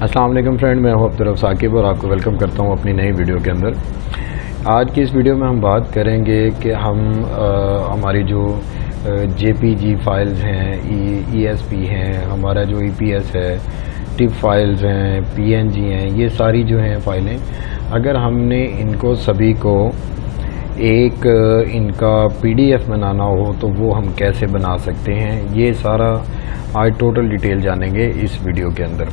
अस्सलाम वालेकुम फ्रेंड, मैं हूं अब्दुर्रऊफ़ साकिब और आपको वेलकम करता हूं अपनी नई वीडियो के अंदर। आज की इस वीडियो में हम बात करेंगे कि हम हमारी जो JPG फाइल्स हैं, ESP हैं, हमारा जो EPS है, टिप फाइल्स हैं, PNG हैं, ये सारी जो हैं फाइलें, अगर हमने इनको सभी को एक इनका PDF बनाना हो तो वो हम कैसे बना सकते हैं, ये सारा आज टोटल डिटेल जानेंगे इस वीडियो के अंदर।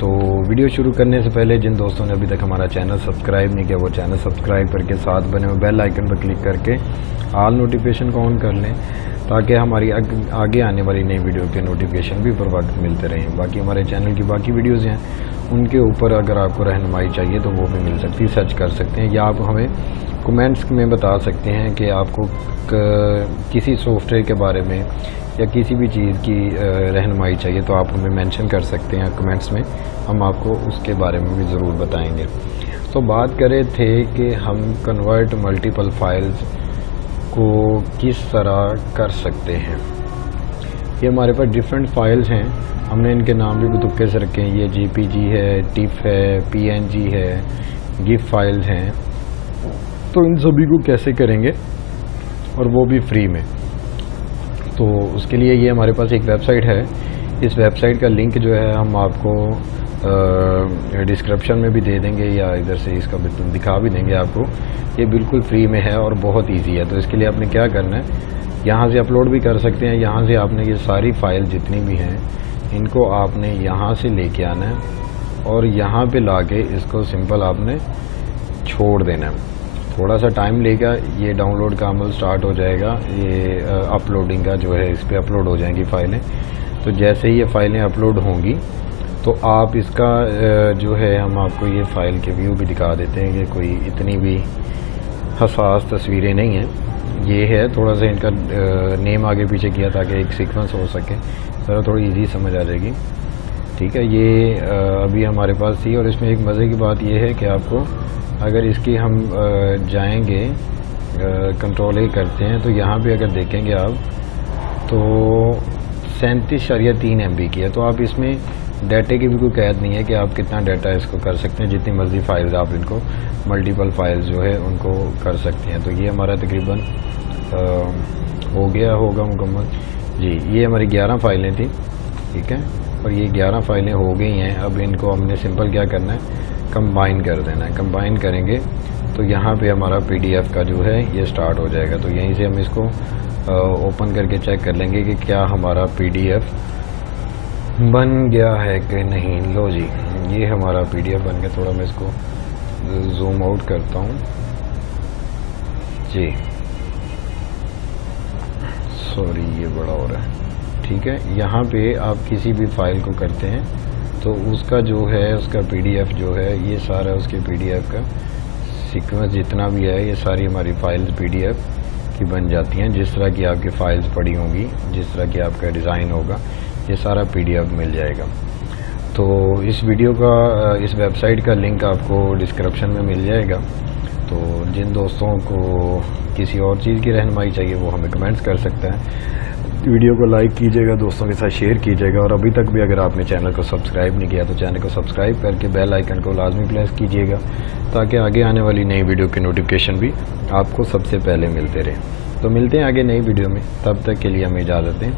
तो वीडियो शुरू करने से पहले जिन दोस्तों ने अभी तक हमारा चैनल सब्सक्राइब नहीं किया वो चैनल सब्सक्राइब करके साथ बने हुए बेल आइकन पर क्लिक करके ऑल नोटिफिकेशन को ऑन कर लें ताकि हमारी आगे आने वाली नई वीडियो के नोटिफिकेशन भी बर वक्त मिलते रहें। बाकी हमारे चैनल की बाकी वीडियोज़ हैं उनके ऊपर अगर आपको रहनुमाई चाहिए तो वो भी मिल सकती है, सर्च कर सकते हैं या आप हमें कमेंट्स में बता सकते हैं कि आपको किसी सॉफ्टवेयर के बारे में या किसी भी चीज़ की रहनुमाई चाहिए तो आप हमें मेंशन कर सकते हैं कमेंट्स में, हम आपको उसके बारे में भी ज़रूर बताएंगे। तो बात करें थे कि हम कन्वर्ट मल्टीपल फाइल्स को किस तरह कर सकते हैं। ये हमारे पास डिफरेंट फाइल्स हैं, हमने इनके नाम भी तुक्के से रखे हैं। ये JPG है, टिफ है, PNG है, GIF फाइल्स हैं। तो इन सभी को कैसे करेंगे और वो भी फ्री में। तो उसके लिए ये हमारे पास एक वेबसाइट है, इस वेबसाइट का लिंक जो है हम आपको डिस्क्रिप्शन में भी दे देंगे या इधर से इसका दिखा भी देंगे आपको। ये बिल्कुल फ्री में है और बहुत इजी है। तो इसके लिए आपने क्या करना है, यहाँ से अपलोड भी कर सकते हैं। यहाँ से आपने ये सारी फाइल जितनी भी हैं इनको आपने यहाँ से लेके आना है और यहाँ पे लाके इसको सिंपल आपने छोड़ देना है। थोड़ा सा टाइम लेगा, ये डाउनलोड का अमल स्टार्ट हो जाएगा, ये अपलोडिंग का जो है इस पर अपलोड हो जाएंगी फ़ाइलें। तो जैसे ही ये फ़ाइलें अपलोड होंगी तो आप इसका जो है हम आपको ये फ़ाइल के व्यू भी दिखा देते हैं कि कोई इतनी भी हसास तस्वीरें नहीं हैं। ये है थोड़ा सा इनका नेम आगे पीछे किया ताकि एक सीक्वेंस हो सके, ज़रा थोड़ी इजी समझ आ जाएगी। ठीक है, ये अभी हमारे पास थी और इसमें एक मज़े की बात ये है कि आपको अगर इसकी हम जाएंगे कंट्रोल A करते हैं तो यहाँ पे अगर देखेंगे आप तो 37.3 MB की है। तो आप इसमें डाटे की भी कोई कैद नहीं है कि आप कितना डाटा इसको कर सकते हैं, जितनी मर्ज़ी फाइल्स आप इनको मल्टीपल फाइल्स जो है उनको कर सकते हैं। तो ये हमारा तकरीबन हो गया होगा मुकम्मल जी। ये हमारी 11 फाइलें थी, ठीक है, और ये 11 फाइलें हो गई हैं। अब इनको हमने सिंपल क्या करना है, कंबाइन कर देना है। कंबाइन करेंगे तो यहाँ पे हमारा PDF का जो है ये स्टार्ट हो जाएगा। तो यहीं से हम इसको ओपन करके चेक कर लेंगे कि क्या हमारा PDF बन गया है कि नहीं। लो जी, ये हमारा PDF बन गया। थोड़ा मैं इसको जूम आउट करता हूँ जी, सॉरी ये बड़ा हो रहा है। ठीक है, यहाँ पे आप किसी भी फाइल को करते हैं तो उसका जो है उसका PDF जो है ये सारा उसके PDF का सीक्वेंस जितना भी है ये सारी हमारी फाइल्स PDF की बन जाती हैं। जिस तरह की आपकी फ़ाइल्स पड़ी होंगी, जिस तरह की आपका डिज़ाइन होगा, ये सारा PDF मिल जाएगा। तो इस वीडियो का इस वेबसाइट का लिंक आपको डिस्क्रिप्शन में मिल जाएगा। तो जिन दोस्तों को किसी और चीज़ की रहनुमाई चाहिए वो हमें कमेंट्स कर सकते हैं। वीडियो को लाइक कीजिएगा, दोस्तों के साथ शेयर कीजिएगा और अभी तक भी अगर आपने चैनल को सब्सक्राइब नहीं किया तो चैनल को सब्सक्राइब करके बेल आइकन को लाजमी प्रेस कीजिएगा ताकि आगे आने वाली नई वीडियो की नोटिफिकेशन भी आपको सबसे पहले मिलते रहे। तो मिलते हैं आगे नई वीडियो में, तब तक के लिए हमें इजाज़त दें।